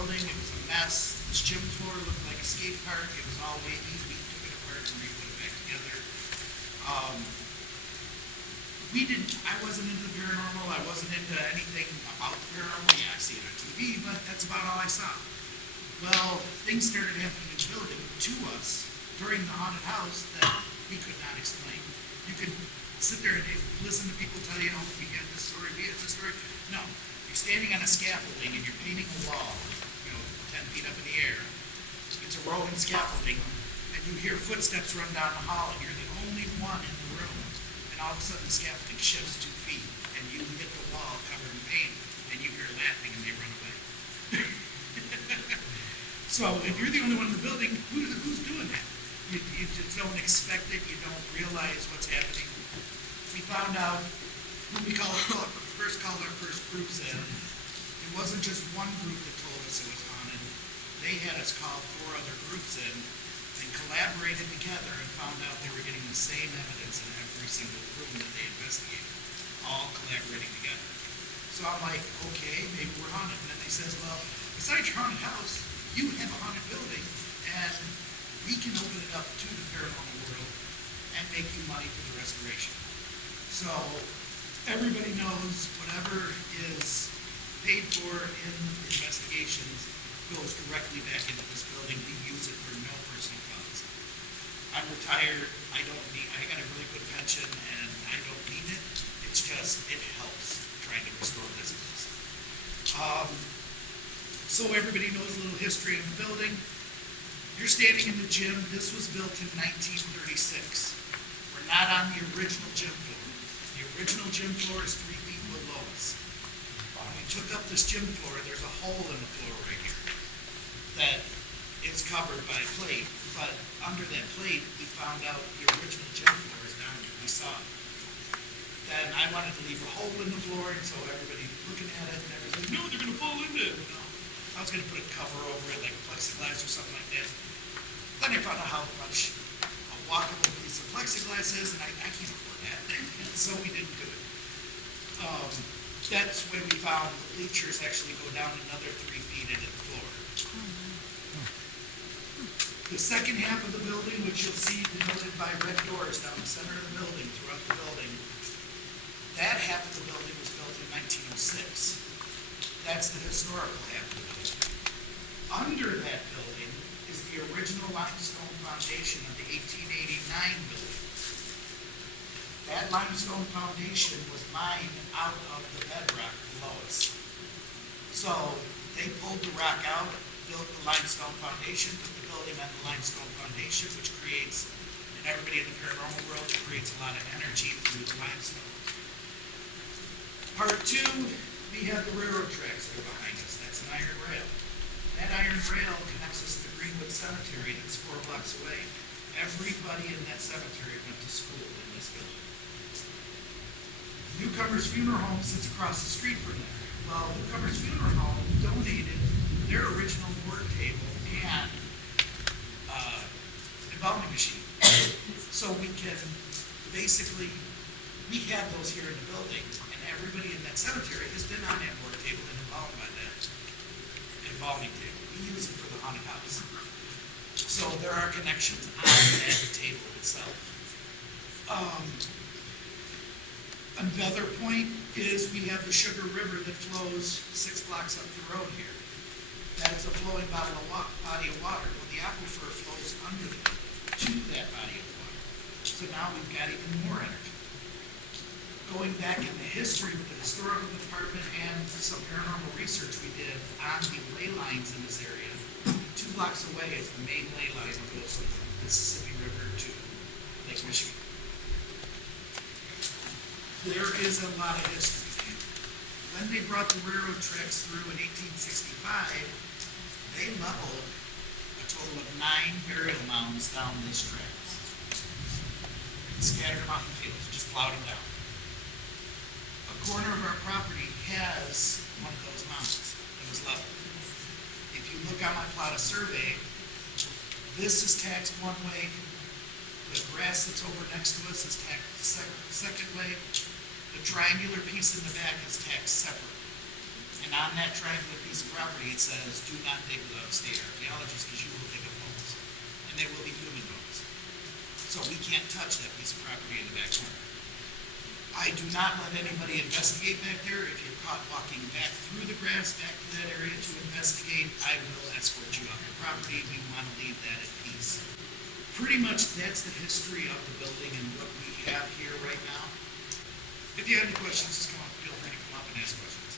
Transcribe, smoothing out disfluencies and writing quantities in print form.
building, it was a mess. This gym floor looked like a skate park, it was all wavy, we took it apart and re-put it back together. I wasn't into the paranormal, I wasn't into anything about the paranormal. Yeah, I see it on TV, but that's about all I saw. Well, things started happening in the building to us during the haunted house that we could not explain. You could sit there and listen to people tell you, oh, we had this story, we had this story. No, you're standing on a scaffolding and you're painting a wall, 10 feet up in the air. It's a rolling scaffolding, and you hear footsteps run down the hall, and you're the only one in the room. And all of a sudden, the scaffolding shifts 2 feet, and you hit the wall covered in paint, and you hear laughing, and they run away. So, if you're the only one in the building, who's doing that? You just don't expect it, you don't realize what's happening. We found out who we first called our first groups in. It wasn't just one group that told us it was haunted. They had us call 4 other groups in and collaborated together and found out they were getting the same evidence in every single room that they investigated, all collaborating together. So I'm like, okay, maybe we're haunted. And then they says, well, besides your haunted house, you have a haunted building, and we can open it up to the paranormal world and make you money for the restoration. So everybody knows whatever is paid for in investigations goes directly back into this building. We use it for no personal funds. I'm retired. I got a really good pension, and I don't need it. It's just, it helps trying to restore this place. So everybody knows a little history of the building. You're standing in the gym. This was built in 1936. We're not on the original gym floor. The original gym floor is 3 feet below us. When we took up this gym floor, there's a hole in the floor right here that is covered by a plate, but under that plate, we found out the original gym floor is down here. We saw it. Then I wanted to leave a hole in the floor, and so everybody looking at it, and everybody's like, no, they're going to fall into it. I was going to put a cover over it, like plexiglass or something like that. Then I found out how much a walkable piece of plexiglass is, and I can't afford that. And so we didn't do it. That's when we found the bleachers actually go down another 3 feet into the floor. The second half of the building, which you'll see denoted by red doors down the center of the building, throughout the building, that half of the building was built in 1906. That's the historical half of the building. Under that building is the original limestone foundation of the 1889 building. That limestone foundation was mined out of the bedrock below us. So they pulled the rock out, built the limestone foundation, put the building on the limestone foundation, which creates, and everybody in the paranormal world, it creates a lot of energy through the limestone. Part 2, we have the railroad tracks that are behind us. That's an iron rail. That iron rail connects us to the Greenwood Cemetery that's 4 blocks away. Everybody in that cemetery went to school in this building. Newcomer's Funeral Home sits across the street from there. Well, Newcomer's Funeral Home donated their original work table and embalming machine. So we can basically, we have those here in the building, and everybody in that cemetery has been on that work table and embalmed by that embalming table. We use it for the haunted house. So there are connections on that table itself. Another point is we have the Sugar River that flows 6 blocks up the road here. That is a flowing body of water. Well, the aquifer flows under to that body of water. So now we've got even more energy. Going back in the history with the historical department and some paranormal research we did on the ley lines in this area, 2 blocks away is the main ley line that goes from the Mississippi River to Lake Michigan. There is a lot of history. When they brought the railroad tracks through in 1865, they leveled a total of 9 burial mounds down these tracks. And scattered them out in the fields, just plowed them down. A corner of our property has one of those mounds that was leveled. If you look on my plot of survey, this is taxed one way. The grass that's over next to us is taxed second way. The triangular piece in the back is taxed separately. And on that triangular piece of property, it says, do not dig without a state archaeologist, because you will dig up bones. And they will be human bones. So we can't touch that piece of property in the back corner. I do not let anybody investigate back there. If you're caught walking back through the grass, back to that area to investigate, I will escort you off your property. We want to leave that at peace. Pretty much that's the history of the building and what we have here right now. If you have any questions, just feel free to come up and ask questions.